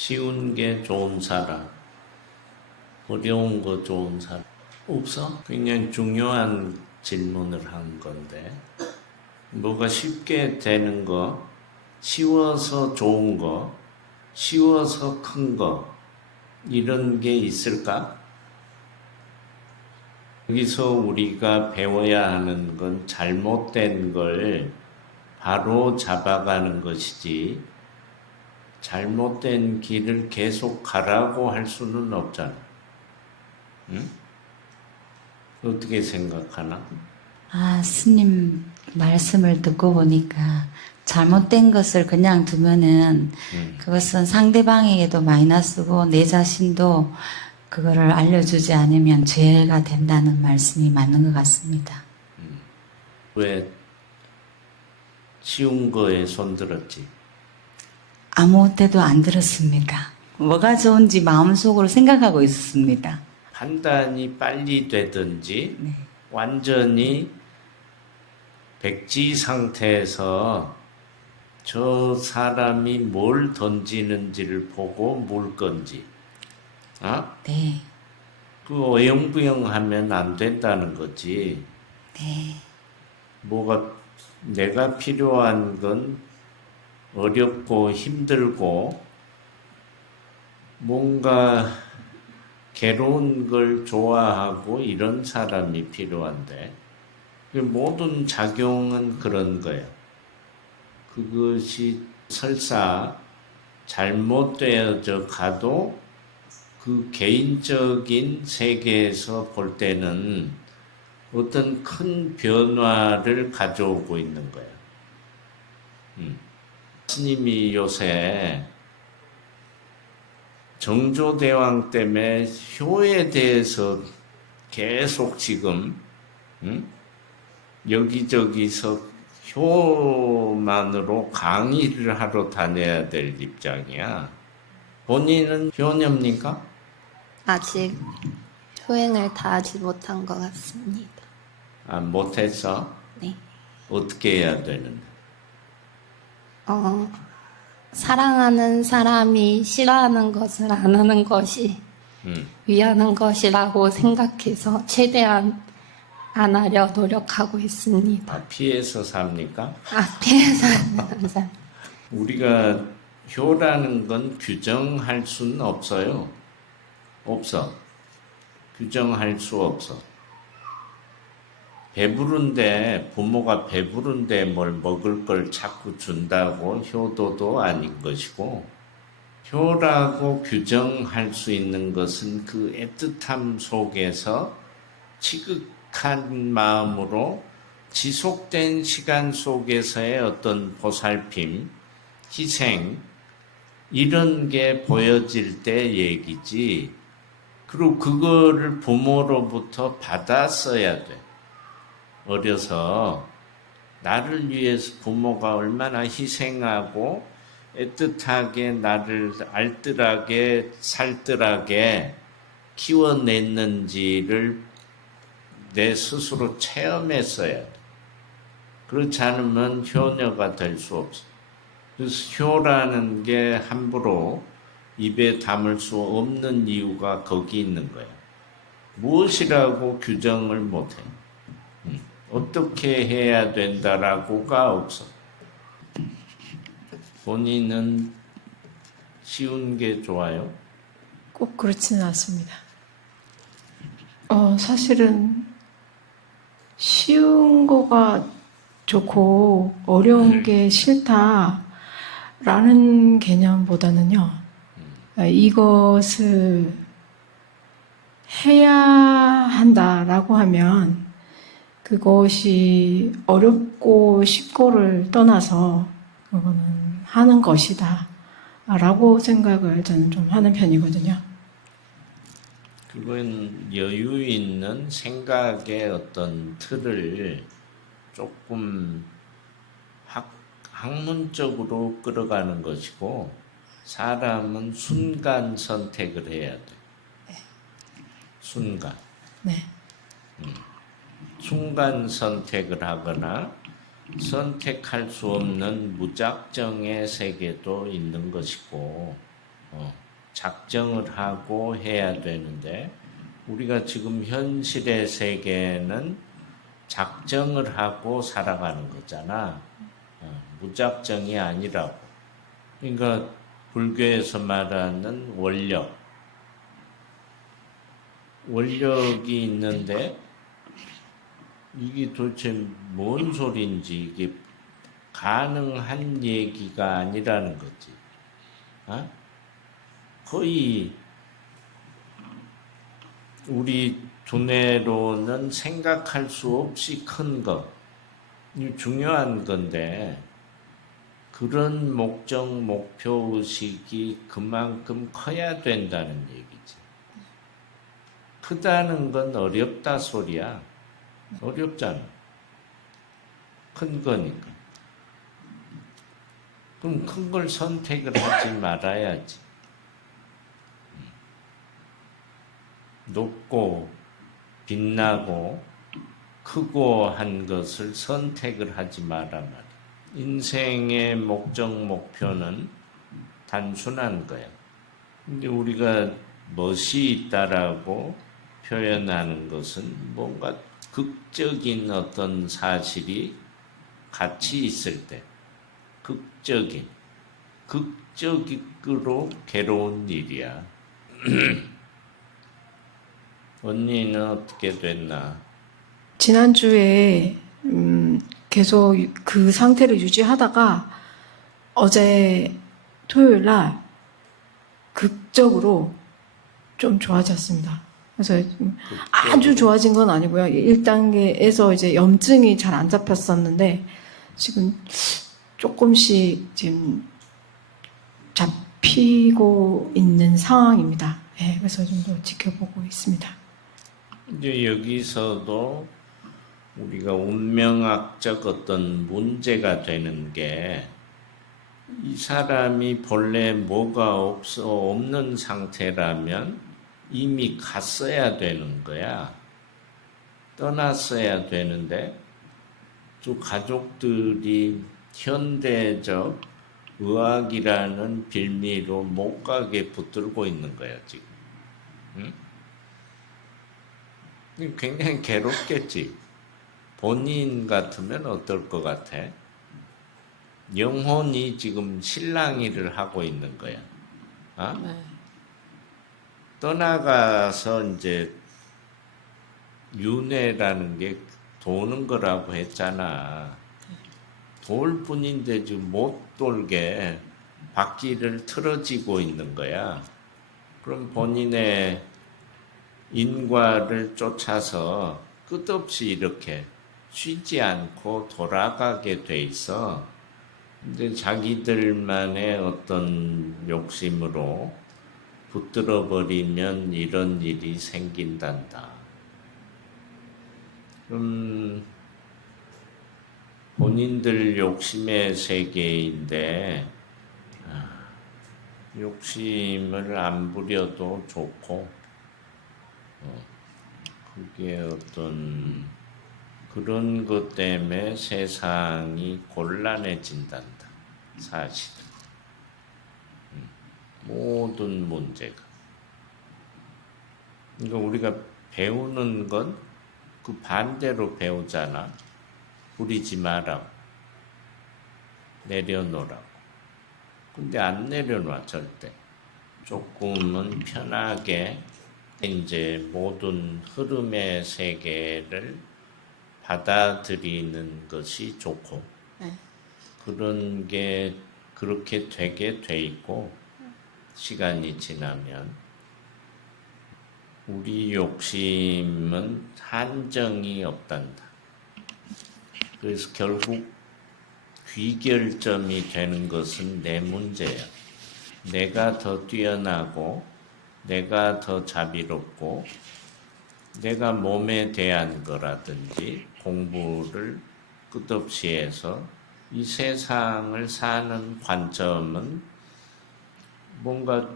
쉬운 게 좋은 사람, 어려운 거 좋은 사람 없어? 굉장히 중요한 질문을 한 건데 뭐가 쉽게 되는 거, 쉬워서 좋은 거, 쉬워서 큰 거, 이런 게 있을까? 여기서 우리가 배워야 하는 건 잘못된 걸 바로 잡아가는 것이지, 잘못된 길을 계속 가라고 할 수는 없잖아. 응? 어떻게 생각하나? 아, 스님 말씀을 듣고 보니까 잘못된 것을 그냥 두면은 음. 그것은 상대방에게도 마이너스고 내 자신도 그거를 알려주지 않으면 죄가 된다는 말씀이 맞는 것 같습니다. 왜 쉬운 거에 손들었지? 아무 때도 안 들었습니다. 뭐가 좋은지 마음속으로 생각하고 있었습니다. 판단이 빨리 되든지 네. 완전히 백지 상태에서 저 사람이 뭘 던지는지를 보고 물 건지, 아? 네. 그 어영부영 하면 안 된다는 거지. 네. 뭐가 내가 필요한 건 어렵고 힘들고 뭔가 괴로운 걸 좋아하고 이런 사람이 필요한데 그 모든 작용은 그런 거야. 그것이 설사 잘못되어져 가도 그 개인적인 세계에서 볼 때는 어떤 큰 변화를 가져오고 있는 거예요. 음. 스님이 요새 정조대왕 때문에 효에 대해서 계속 지금 음? 여기저기서 효만으로 강의를 하러 다녀야 될 입장이야. 본인은 효녀입니까? 아직 효행을 다 하지 못한 것 같습니다. 아, 못해서 네. 어떻게 해야 되는데? 어, 사랑하는 사람이 싫어하는 것을 안 하는 것이 음. 위하는 것이라고 생각해서 최대한 안 하려 노력하고 있습니다. 아, 피해서 삽니까? 앞에서 하는 사람. 우리가 효라는 건 규정할 수는 없어요. 없어. 규정할 수 없어. 배부른데, 부모가 배부른데 뭘 먹을 걸 자꾸 준다고 효도도 아닌 것이고, 효라고 규정할 수 있는 것은 그 애틋함 속에서 지극한 마음으로 지속된 시간 속에서의 어떤 보살핌, 희생, 이런 게 보여질 때 얘기지. 그리고 그거를 부모로부터 받았어야 돼. 어려서 나를 위해서 부모가 얼마나 희생하고 애틋하게 나를 알뜰하게 살뜰하게 키워냈는지를 내 스스로 체험했어야 돼. 그렇지 않으면 효녀가 될 수 없어. 그래서 효라는 게 함부로 입에 담을 수 없는 이유가 거기 있는 거야. 무엇이라고 규정을 못해. 음, 어떻게 해야 된다라고가 없어. 본인은 쉬운 게 좋아요. 꼭 그렇지는 않습니다. 어, 사실은 쉬운 거가 좋고 어려운 게 싫다라는 개념보다는요, 아, 이것을 해야 한다라고 하면 그것이 어렵고 쉽고를 떠나서 그거는 하는 것이다. 라고 생각을 저는 좀 하는 편이거든요. 그건 여유 있는 생각의 어떤 틀을 조금 학, 학문적으로 끌어가는 것이고 사람은 순간 선택을 해야 돼. 순간. 네. 순간 선택을 하거나 선택할 수 없는 무작정의 세계도 있는 것이고 어, 작정을 하고 해야 되는데 우리가 지금 현실의 세계는 작정을 하고 살아가는 거잖아. 어, 무작정이 아니라고. 그러니까 불교에서 말하는 원력. 원력이 있는데 이게 도대체 뭔 소리인지 이게 가능한 얘기가 아니라는 거지. 어? 거의 우리 두뇌로는 생각할 수 없이 큰 것, 이 중요한 건데 그런 목적, 목표 의식이 그만큼 커야 된다는 얘기지. 크다는 건 어렵다 소리야. 어렵잖아. 큰 거니까. 그럼 큰 걸 선택을 하지 말아야지. 높고 빛나고 크고 한 것을 선택을 하지 마라 말이야. 인생의 목적 목표는 단순한 거야. 근데 우리가 멋이 있다라고 표현하는 것은 뭔가 극적인 어떤 사실이 같이 있을 때, 극적인, 극적으로 괴로운 일이야. 언니는 어떻게 됐나? 지난주에 음, 계속 유- 그 상태를 유지하다가 어제 토요일 날 극적으로 좀 좋아졌습니다. 그래서 좀 아주 좋아진 건 아니고요. 1단계에서 이제 염증이 잘 안 잡혔었는데 지금 조금씩 지금 잡히고 있는 상황입니다. 예, 그래서 좀 더 지켜보고 있습니다. 이제 여기서도 우리가 운명학적 어떤 문제가 되는 게 이 사람이 본래 뭐가 없어 없는 상태라면 이미 갔어야 되는 거야. 떠났어야 되는데 또 가족들이 현대적 의학이라는 빌미로 못 가게 붙들고 있는 거야 지금. 굉장히 괴롭겠지. 본인 같으면 어떨 것 같아? 영혼이 지금 실랑이를 하고 있는 거야. 어? 떠나가서 이제 윤회라는 게 도는 거라고 했잖아. 돌 뿐인데 지금 못 돌게 바퀴를 틀어지고 있는 거야. 그럼 본인의 인과를 쫓아서 끝없이 이렇게 쉬지 않고 돌아가게 돼 있어. 근데 자기들만의 어떤 욕심으로 붙들어 버리면 이런 일이 생긴단다. 그럼 본인들 욕심의 세계인데 아, 욕심을 안 부려도 좋고 그게 어떤 그런 것 때문에 세상이 곤란해진단다. 사실은. 음, 모든 문제가. 그러니까 우리가 배우는 건 그 반대로 배우잖아. 부리지 마라고. 내려놓으라고. 근데 안 내려놔, 절대. 조금은 편하게 이제 모든 흐름의 세계를 받아들이는 것이 좋고 네. 그런 게 그렇게 되게 돼 있고 시간이 지나면 우리 욕심은 한정이 없단다. 그래서 결국 귀결점이 되는 것은 내 문제야. 내가 더 뛰어나고 내가 더 자비롭고 내가 몸에 대한 거라든지 공부를 끝없이 해서 이 세상을 사는 관점은 뭔가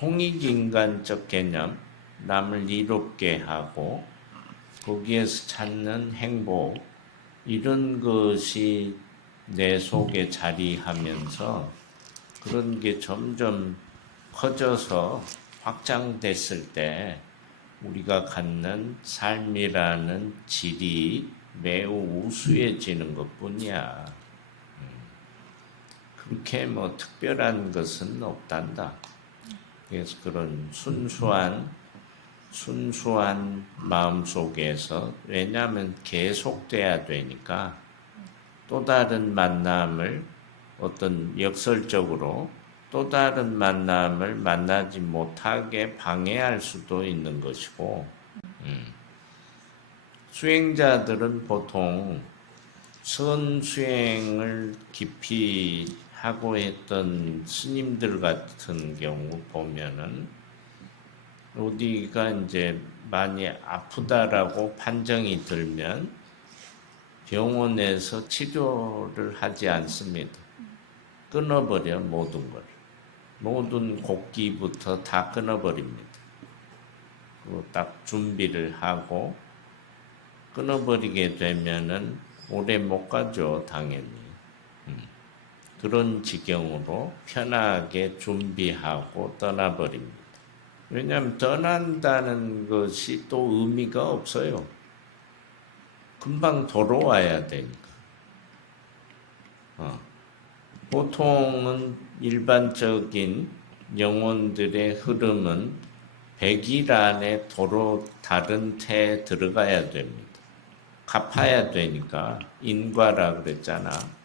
홍익인간적 개념, 남을 이롭게 하고 거기에서 찾는 행복 이런 것이 내 속에 자리하면서 그런 게 점점 커져서 확장됐을 때 우리가 갖는 삶이라는 질이 매우 우수해지는 것 뿐이야. 음. 그렇게 뭐 특별한 것은 없단다. 그래서 그런 순수한 순수한 마음 속에서 왜냐하면 계속돼야 되니까 또 다른 만남을 어떤 역설적으로 또 다른 만남을 만나지 못하게 방해할 수도 있는 것이고 음. 수행자들은 보통 선수행을 깊이 하고 했던 스님들 같은 경우 보면은 어디가 이제 많이 아프다라고 판정이 들면 병원에서 치료를 하지 않습니다. 끊어버려 모든 걸. 모든 곡기부터 다 끊어버립니다. 그리고 딱 준비를 하고 끊어버리게 되면은 오래 못 가죠, 당연히. 음. 그런 지경으로 편하게 준비하고 떠나버립니다. 왜냐하면 떠난다는 것이 또 의미가 없어요. 금방 돌아와야 되니까. 어. 보통은 일반적인 영혼들의 흐름은 100일 안에 도로 다른 태에 들어가야 됩니다. 갚아야 되니까 인과라 그랬잖아.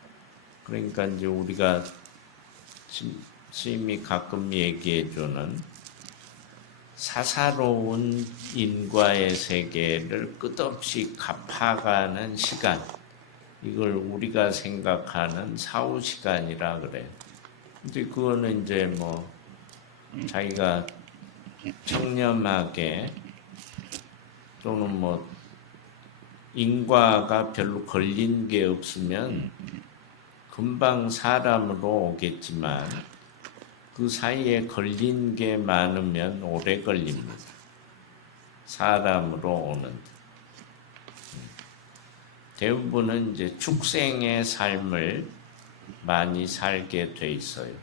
그러니까 이제 우리가 시- 스님이 가끔 얘기해주는 사사로운 인과의 세계를 끝없이 갚아가는 시간. 이걸 우리가 생각하는 사후 시간이라 그래. 근데 그거는 이제 뭐 자기가 청렴하게 또는 뭐 인과가 별로 걸린 게 없으면 금방 사람으로 오겠지만 그 사이에 걸린 게 많으면 오래 걸립니다. 사람으로 오는. 대부분은 이제 축생의 삶을 많이 살게 돼 있어요.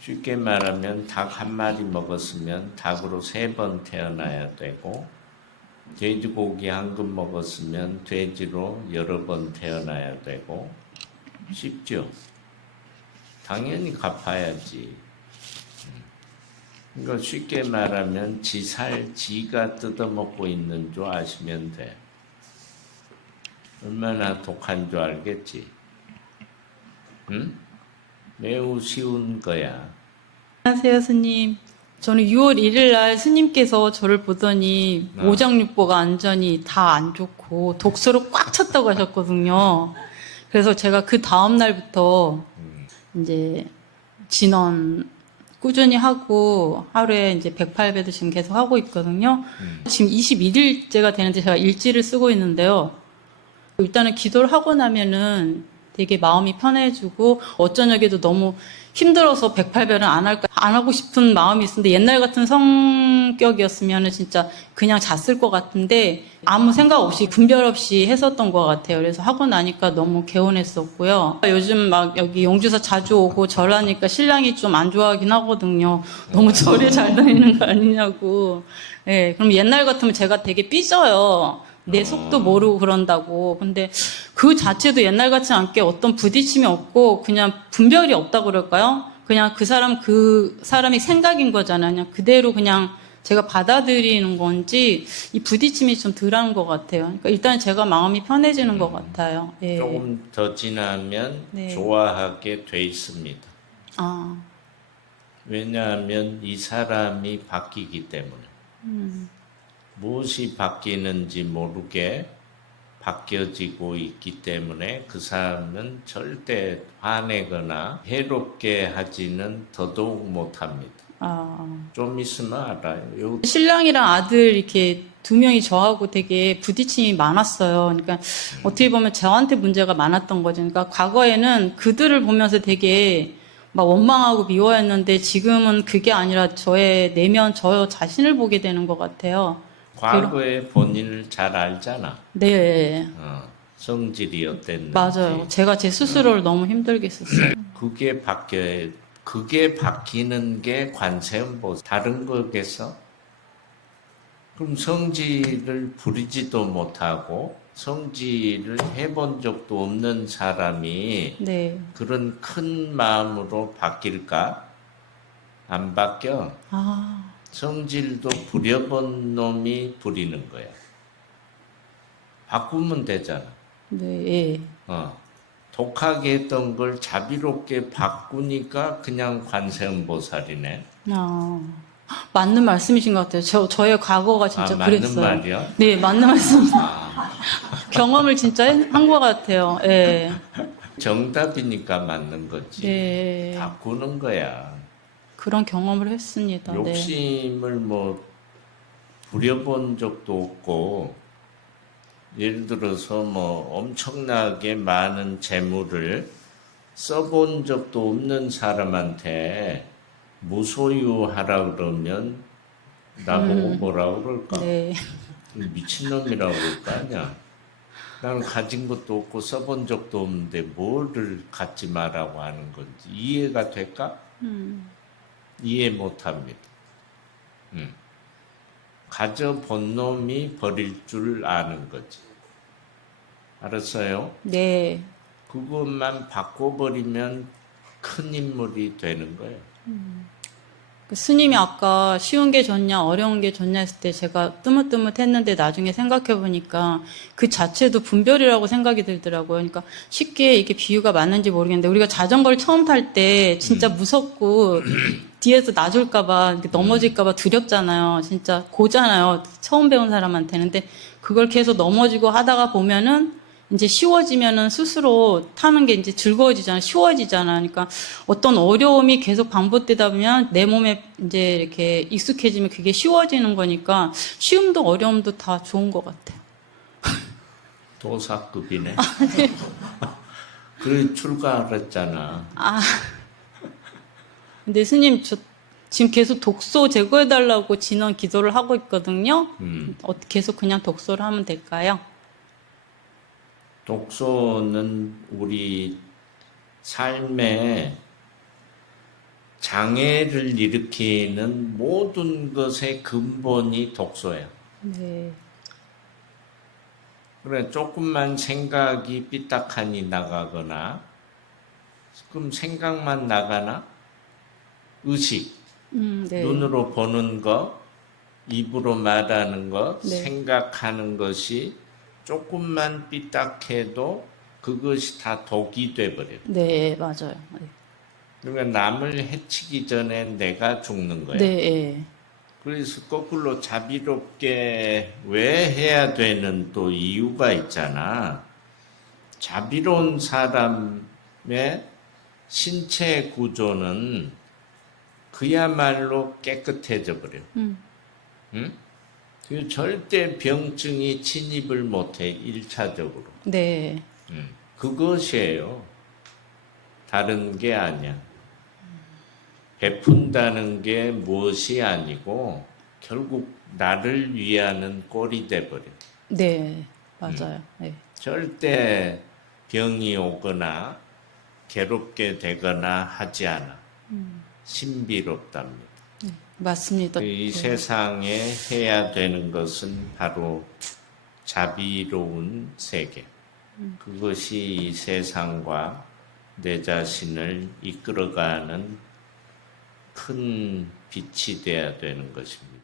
쉽게 말하면 닭 한 마리 먹었으면 닭으로 세 번 태어나야 되고, 돼지고기 한 근 먹었으면 돼지로 여러 번 태어나야 되고, 쉽죠? 당연히 갚아야지. 그러니까 쉽게 말하면 지 살 지가 뜯어먹고 있는 줄 아시면 돼. 얼마나 독한 줄 알겠지? 응? 매우 쉬운 거야. 안녕하세요, 스님. 저는 6월 1일 날 스님께서 저를 보더니 아. 오장육부가 완전히 다 안 좋고 독소로 꽉 찼다고 하셨거든요. 그래서 제가 그 다음 날부터 이제 진원 꾸준히 하고 하루에 이제 108배도 지금 계속 하고 있거든요. 지금 21일째가 되는데 제가 일지를 쓰고 있는데요. 일단은 기도를 하고 나면은 되게 마음이 편해지고 어쩌냐게도 너무 힘들어서 108배는 안 할까 안 하고 싶은 마음이 있었는데 옛날 같은 성격이었으면은 진짜 그냥 잤을 것 같은데 아무 생각 없이 분별 없이 했었던 것 같아요. 그래서 하고 나니까 너무 개운했었고요. 요즘 막 여기 용주사 자주 오고 절하니까 신랑이 좀 안 좋아하긴 하거든요. 너무 절에 잘 다니는 거 아니냐고. 예, 그럼 옛날 같으면 제가 되게 삐져요. 내 속도 모르고 그런다고. 근데 그 자체도 옛날 같지 않게 어떤 부딪힘이 없고 그냥 분별이 없다 그럴까요? 그냥 그 사람 그 사람이 생각인 거잖아요. 그냥 그대로 그냥 제가 받아들이는 건지 이 부딪힘이 좀 덜한 것 같아요. 그러니까 일단 제가 마음이 편해지는 것 같아요. 예. 조금 더 지나면 네. 좋아하게 돼 있습니다. 아, 왜냐하면 이 사람이 바뀌기 때문에. 음. 무엇이 바뀌는지 모르게 바뀌어지고 있기 때문에 그 사람은 절대 화내거나 해롭게 하지는 더더욱 못합니다. 아. 좀 있으면 알아요. 요 신랑이랑 아들 이렇게 두 명이 저하고 되게 부딪힘이 많았어요. 그러니까 어떻게 보면 저한테 문제가 많았던 거죠. 그러니까 과거에는 그들을 보면서 되게 막 원망하고 미워했는데 지금은 그게 아니라 저의 내면 저 자신을 보게 되는 것 같아요. 과거의 본인을 잘 알잖아. 네, 어, 성질이 어땠는지. 맞아요. 제가 제 스스로를 너무 힘들게 했었어요. 그게 바뀌어 그게 바뀌는 게 관세음보 다른 거겠어? 그럼 성질을 부리지도 못하고 성질을 해본 적도 없는 사람이 네. 그런 큰 마음으로 바뀔까? 안 바뀌어. 아, 성질도 부려본 놈이 부리는 거야. 바꾸면 되잖아. 네, 예. 어. 독하게 했던 걸 자비롭게 바꾸니까 그냥 관세음보살이네. 아, 맞는 말씀이신 것 같아요. 저, 저의 과거가 진짜 아, 맞는 그랬어요. 말이야? 네, 맞는 말씀입니다. 경험을 진짜 한 것 같아요. 예. 정답이니까 맞는 거지. 네. 바꾸는 거야. 그런 경험을 했습니다. 네. 욕심을 뭐 부려본 적도 없고 예를 들어서 뭐 엄청나게 많은 재물을 써본 적도 없는 사람한테 무소유하라 그러면 나보고 뭐라 그럴까? 네. 미친놈이라고 그럴 거 아니야. 나는 가진 것도 없고 써본 적도 없는데 뭐를 갖지 마라고 하는 건지 이해가 될까? 음. 이해 못합니다. 음. 가져본 놈이 버릴 줄 아는 거지. 알았어요? 네. 그것만 바꿔버리면 큰 인물이 되는 거예요. 그 스님이 아까 쉬운 게 좋냐, 어려운 게 좋냐 했을 때 제가 뜨뭇뜨뭇했는데 나중에 생각해 보니까 그 자체도 분별이라고 생각이 들더라고요. 그러니까 쉽게 이게 비유가 맞는지 모르겠는데 우리가 자전거를 처음 탈 때 진짜 무섭고 뒤에서 놔줄까봐 이렇게 넘어질까봐 두렵잖아요. 진짜 고잖아요. 처음 배운 사람한테는. 근데 그걸 계속 넘어지고 하다가 보면은 이제 쉬워지면은 스스로 타는 게 이제 즐거워지잖아, 쉬워지잖아. 그러니까 어떤 어려움이 계속 반복되다 보면 내 몸에 이제 이렇게 익숙해지면 그게 쉬워지는 거니까 쉬움도 어려움도 다 좋은 것 같아요. 도사급이네. 그래 출가했잖아. 근데 스님, 저 지금 계속 독소 제거해달라고 진원 기도를 하고 있거든요. 음. 어, 계속 그냥 독소를 하면 될까요? 독소는 우리 삶에 장애를 일으키는 모든 것의 근본이 독소야. 네. 그래, 조금만 생각이 삐딱하니 나가거나, 그럼 생각만 나가나? 의식, 음, 네. 눈으로 보는 거, 입으로 말하는 거, 네. 생각하는 것이 조금만 삐딱해도 그것이 다 독이 돼버려. 네, 맞아요. 네. 그러니까 남을 해치기 전에 내가 죽는 거야. 네, 예. 그래서 거꾸로 자비롭게 왜 해야 되는 또 이유가 있잖아. 자비로운 사람의 신체 구조는 그야말로 깨끗해져 버려. 음. 응? 그 절대 병증이 침입을 못해 일차적으로. 네. 음, 그것이에요. 다른 게 아니야. 베푼다는 게 무엇이 아니고 결국 나를 위하는 꼴이 돼버려. 네. 맞아요. 네. 절대 병이 오거나 괴롭게 되거나 하지 않아. 신비롭답니다. 맞습니다. 이 네. 세상에 해야 되는 것은 바로 자비로운 세계. 그것이 이 세상과 내 자신을 이끌어가는 큰 빛이 되어야 되는 것입니다.